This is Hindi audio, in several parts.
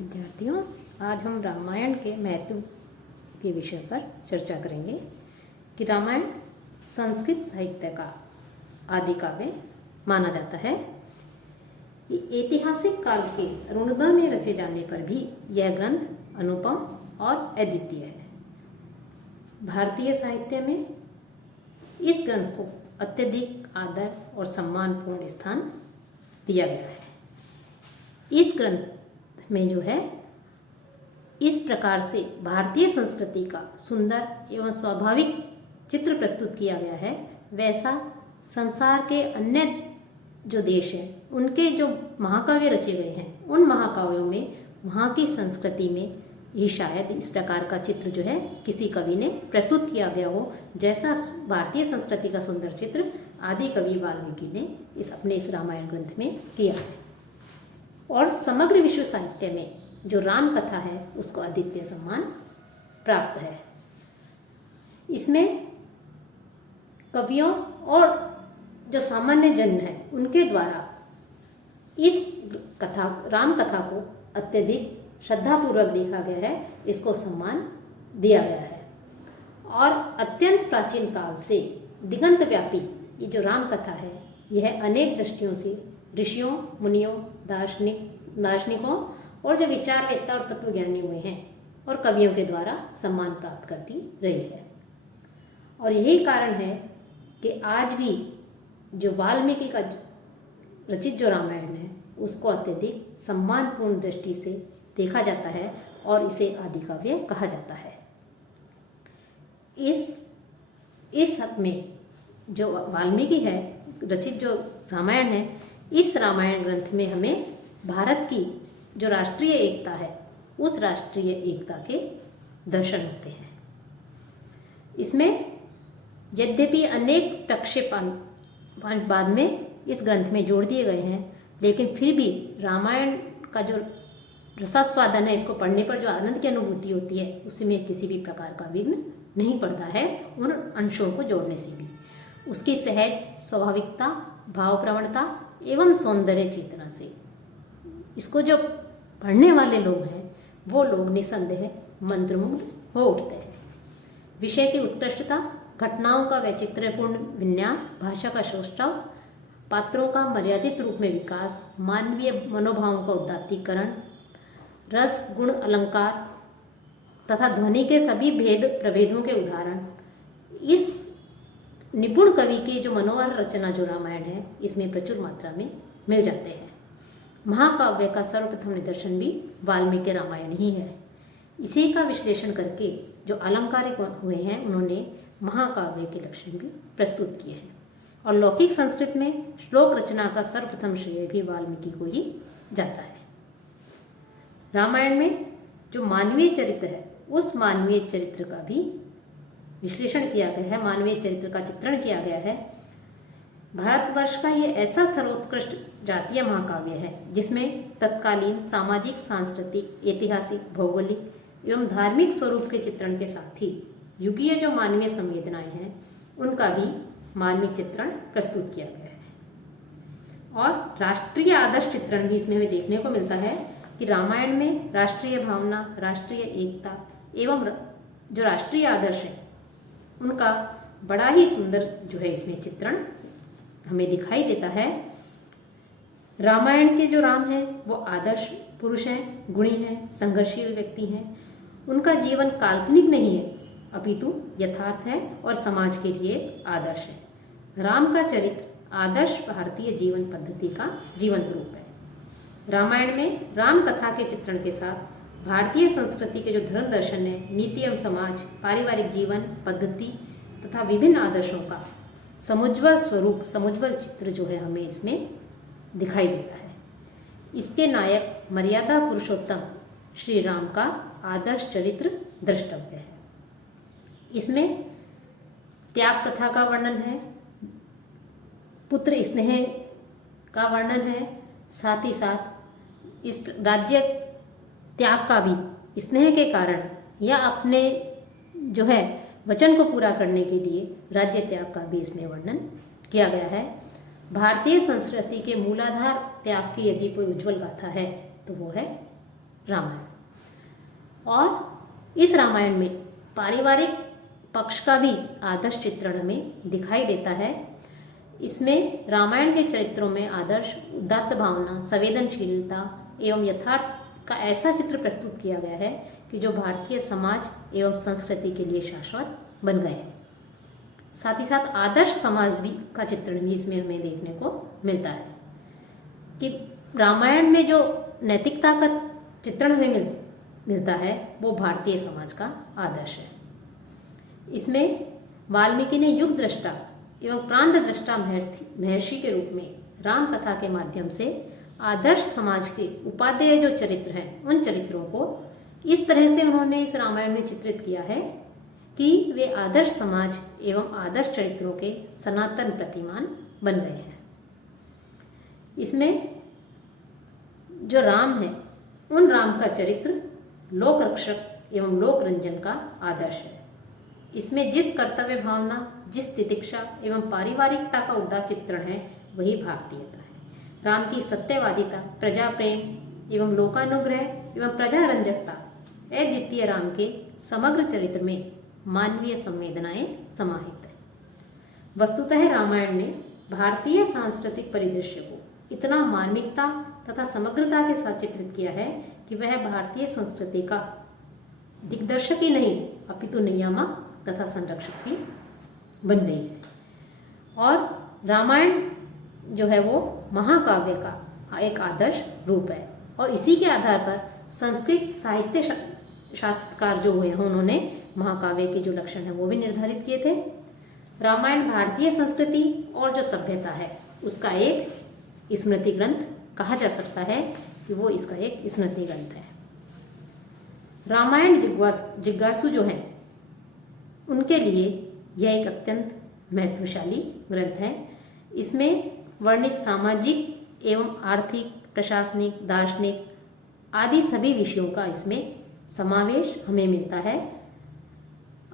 विद्यार्थियों, आज हम रामायण के महत्व के विषय पर चर्चा करेंगे कि रामायण संस्कृत साहित्य का आदि काव्य माना जाता है। ऐतिहासिक काल के अरुणोदय में रचे जाने पर भी यह ग्रंथ अनुपम और अद्वितीय है। भारतीय साहित्य में इस ग्रंथ को अत्यधिक आदर और सम्मानपूर्ण स्थान दिया गया है। इस ग्रंथ में जो है इस प्रकार से भारतीय संस्कृति का सुंदर एवं स्वाभाविक चित्र प्रस्तुत किया गया है, वैसा संसार के अन्य जो देश हैं उनके जो महाकाव्य रचे गए हैं उन महाकाव्यों में वहाँ की संस्कृति में ही शायद इस प्रकार का चित्र जो है किसी कवि ने प्रस्तुत किया गया हो, जैसा भारतीय संस्कृति का सुंदर चित्र आदि कवि वाल्मीकि ने इस रामायण ग्रंथ में किया है। और समग्र विश्व साहित्य में जो राम कथा है उसको अद्वितीय सम्मान प्राप्त है। इसमें कवियों और जो सामान्य जन है उनके द्वारा इस कथा राम कथा को अत्यधिक श्रद्धापूर्वक देखा गया है, इसको सम्मान दिया गया है। और अत्यंत प्राचीन काल से दिगंत व्यापी ये जो राम कथा है यह अनेक दृष्टियों से ऋषियों, मुनियों, दार्शनिकों और जो विचारवेत्ता और तत्वज्ञानी हुए हैं और कवियों के द्वारा सम्मान प्राप्त करती रही है। और यही कारण है कि आज भी जो वाल्मीकि का रचित जो रामायण है उसको अत्यधिक सम्मानपूर्ण दृष्टि से देखा जाता है और इसे आदि काव्य कहा जाता है। इस हक में जो वाल्मीकि है रचित जो रामायण है, इस रामायण ग्रंथ में हमें भारत की जो राष्ट्रीय एकता है उस राष्ट्रीय एकता के दर्शन होते हैं। इसमें यद्यपि अनेक प्रक्षेपण बाद में इस ग्रंथ में जोड़ दिए गए हैं, लेकिन फिर भी रामायण का जो रसास्वादन है, इसको पढ़ने पर जो आनंद की अनुभूति होती है उसमें किसी भी प्रकार का विघ्न नहीं पड़ता है उन अंशों को जोड़ने से भी। उसकी सहज स्वाभाविकता, भाव प्रवणता एवं सौंदर्य चेतना से इसको जो पढ़ने वाले लोग हैं वो लोग निसंदेह मंत्रमुग्ध हो उठते हैं। विषय की उत्कृष्टता, घटनाओं का वैचित्र्यपूर्ण विन्यास, भाषा का सौष्ठव, पात्रों का मर्यादित रूप में विकास, मानवीय मनोभावों का उदात्तीकरण, रस, गुण, अलंकार तथा ध्वनि के सभी भेद प्रभेदों के उदाहरण, इस निपुण कवि की जो मनोहर रचना जो रामायण है इसमें प्रचुर मात्रा में मिल जाते हैं। महाकाव्य का सर्वप्रथम निदर्शन भी वाल्मीकि रामायण ही है। इसी का विश्लेषण करके जो अलंकारिक हुए हैं उन्होंने महाकाव्य के लक्षण भी प्रस्तुत किए हैं। और लौकिक संस्कृत में श्लोक रचना का सर्वप्रथम श्रेय भी वाल्मीकि को ही जाता है। रामायण में जो मानवीय चरित्र है उस मानवीय चरित्र का भी विश्लेषण किया गया है, मानवीय चरित्र का चित्रण किया गया है। भारतवर्ष का ये ऐसा सर्वोत्कृष्ट जातीय महाकाव्य है जिसमें तत्कालीन सामाजिक, सांस्कृतिक, ऐतिहासिक, भौगोलिक एवं धार्मिक स्वरूप के चित्रण के साथ ही युगीय जो मानवीय संवेदनाएं हैं उनका भी मानवीय चित्रण प्रस्तुत किया गया है। और राष्ट्रीय आदर्श चित्रण भी इसमें हमें देखने को मिलता है कि रामायण में राष्ट्रीय भावना, राष्ट्रीय एकता एवं जो राष्ट्रीय आदर्श है उनका बड़ा ही सुंदर जो है इसमें चित्रण हमें दिखाई देता है। रामायण के जो राम हैं वो आदर्श पुरुष हैं, गुणी हैं, संघर्षशील व्यक्ति हैं। उनका जीवन काल्पनिक नहीं है अपितु यथार्थ है और समाज के लिए आदर्श है। राम का चरित्र आदर्श भारतीय जीवन पद्धति का जीवंत रूप है। रामायण में राम कथा के चित्रण के साथ भारतीय संस्कृति के जो धर्म दर्शन है, नीति एवं समाज, पारिवारिक जीवन पद्धति तथा विभिन्न आदर्शों का समुज्वल स्वरूप, समुज्वल चित्र जो है हमें इसमें दिखाई देता है। इसके नायक मर्यादा पुरुषोत्तम श्री राम का आदर्श चरित्र द्रष्टव्य है। इसमें त्याग कथा का वर्णन है, पुत्र स्नेह का वर्णन है, साथ ही साथ इस राज्य त्याग का भी स्नेह के कारण या अपने जो है वचन को पूरा करने के लिए राज्य त्याग का भी इसमें वर्णन किया गया है। भारतीय संस्कृति के मूलाधार त्याग की यदि कोई उज्जवल गाथा है तो वो है रामायण। और इस रामायण में पारिवारिक पक्ष का भी आदर्श चित्रण हमें दिखाई देता है। इसमें रामायण के चरित्रों में आदर्श, उदात्त भावना, संवेदनशीलता एवं यथार्थ का ऐसा चित्र प्रस्तुत किया गया है कि जो भारतीय समाज एवं संस्कृति के लिए शाश्वत बन गए हैं। साथ ही साथ आदर्श समाज भी का चित्रण भी इसमें हमें देखने को मिलता है कि रामायण में जो नैतिकता का चित्रण हमें मिलता है वो भारतीय समाज का आदर्श है। इसमें वाल्मीकि ने युग दृष्टा एवं प्रांत दृष्टा महर्षि के रूप में राम कथा के माध्यम से आदर्श समाज के उपादेय जो चरित्र हैं उन चरित्रों को इस तरह से उन्होंने इस रामायण में चित्रित किया है कि वे आदर्श समाज एवं आदर्श चरित्रों के सनातन प्रतिमान बन गए हैं। इसमें जो राम है उन राम का चरित्र लोक रक्षक एवं लोक रंजन का आदर्श है। इसमें जिस कर्तव्य भावना, जिस तितिक्षा एवं पारिवारिकता का उदात्त चित्रण है वही भारतीयता है। राम की सत्यवादिता, प्रजा प्रेम एवं लोकानुग्रह एवं प्रजा रंजकता अद्वितीय राम के समग्र चरित्र में मानवीय संवेदनाएं समाहित है। वस्तुतः रामायण ने भारतीय सांस्कृतिक परिदृश्य को इतना मार्मिकता तथा समग्रता के साथ चित्रित किया है कि वह भारतीय संस्कृति का दिग्दर्शक ही नहीं अपितु नियामक तथा संरक्षक भी बन गई है। और रामायण जो है वो महाकाव्य का एक आदर्श रूप है और इसी के आधार पर संस्कृत साहित्य शास्त्रकार जो हुए हैं उन्होंने महाकाव्य के जो लक्षण हैं वो भी निर्धारित किए थे। रामायण भारतीय संस्कृति और जो सभ्यता है उसका एक स्मृति ग्रंथ कहा जा सकता है कि वो इसका एक स्मृति ग्रंथ है। रामायण जिज्ञासु जो हैं उनके लिए यह एक अत्यंत महत्वशाली ग्रंथ है। इसमें वर्णित सामाजिक एवं आर्थिक, प्रशासनिक, दार्शनिक आदि सभी विषयों का इसमें समावेश हमें मिलता है।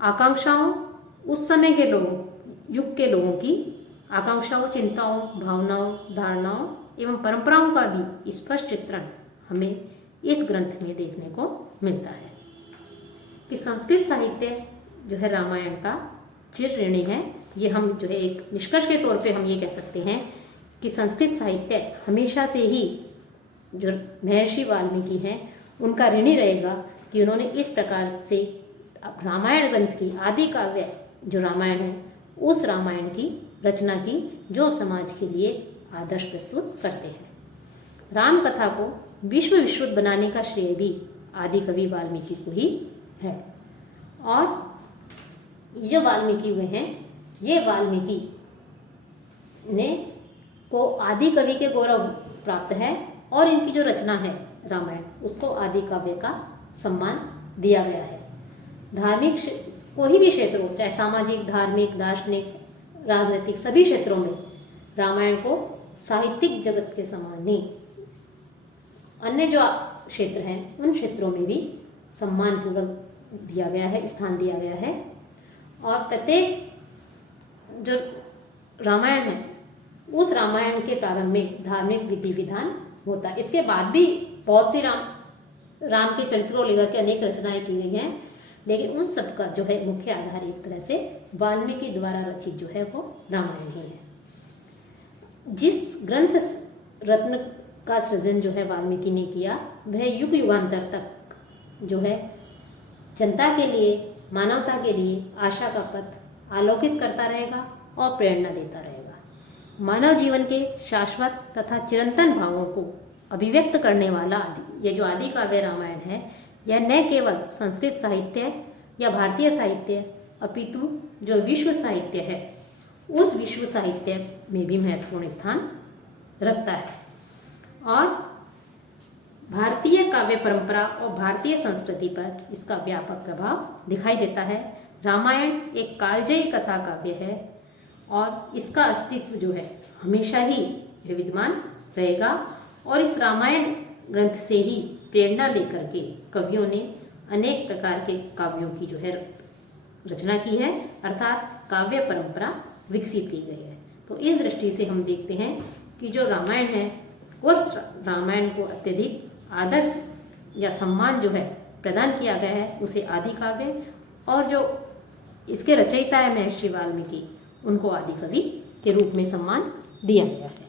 आकांक्षाओं, उस समय के लोगों, युग के लोगों की आकांक्षाओं, चिंताओं, भावनाओं, धारणाओं एवं परंपराओं का भी स्पष्ट चित्रण हमें इस ग्रंथ में देखने को मिलता है कि संस्कृत साहित्य जो है रामायण का चिर ऋणी है। ये हम जो है एक निष्कर्ष के तौर पे हम ये कह सकते हैं कि संस्कृत साहित्य हमेशा से ही जो महर्षि वाल्मीकि हैं उनका ऋणी रहेगा कि उन्होंने इस प्रकार से रामायण ग्रंथ की आदि काव्य जो रामायण है उस रामायण की रचना की जो समाज के लिए आदर्श प्रस्तुत करते हैं। राम कथा को विश्व विश्रुत बनाने का श्रेय भी आदि कवि वाल्मीकि को ही है। और जो वाल्मीकि हुए हैं ये वाल्मीकि ने को आदि कवि के गौरव प्राप्त है और इनकी जो रचना है रामायण उसको आदि काव्य का सम्मान दिया गया है। धार्मिक कोई भी क्षेत्र हो, चाहे सामाजिक, धार्मिक, दार्शनिक, राजनीतिक, सभी क्षेत्रों में रामायण को साहित्यिक जगत के समान ही अन्य जो क्षेत्र हैं उन क्षेत्रों में भी सम्मानपूर्वक दिया गया है, स्थान दिया गया है। और प्रत्येक जो रामायण है उस रामायण के प्रारंभ में धार्मिक विधि विधान होता है। इसके बाद भी बहुत सी राम के चरित्रों को लेकर के अनेक रचनाएं की गई हैं, लेकिन उन सब का जो है मुख्य आधार एक तरह से वाल्मीकि द्वारा रचित जो है वो रामायण ही है। जिस ग्रंथ रत्न का सृजन जो है वाल्मीकि ने किया वह युग युगांतर तक जो है जनता के लिए, मानवता के लिए आशा का पथ आलोकित करता रहेगा और प्रेरणा देता रहेगा। मानव जीवन के शाश्वत तथा चिरंतन भावों को अभिव्यक्त करने वाला ये जो आदि काव्य रामायण है यह न केवल संस्कृत साहित्य या भारतीय साहित्य अपितु जो विश्व साहित्य है उस विश्व साहित्य में भी महत्वपूर्ण स्थान रखता है और भारतीय काव्य परंपरा और भारतीय संस्कृति पर इसका व्यापक प्रभाव दिखाई देता है। रामायण एक कालजयी कथा काव्य है और इसका अस्तित्व जो है हमेशा ही विद्यमान रहेगा और इस रामायण ग्रंथ से ही प्रेरणा लेकर के कवियों ने अनेक प्रकार के काव्यों की जो है रचना की है, अर्थात काव्य परंपरा विकसित की गई है। तो इस दृष्टि से हम देखते हैं कि जो रामायण है उस रामायण को अत्यधिक आदर्श या सम्मान जो है प्रदान किया गया है उसे आदि काव्य, और जो इसके रचयिता है महर्षि वाल्मीकि, उनको आदि कवि के रूप में सम्मान दिया गया है।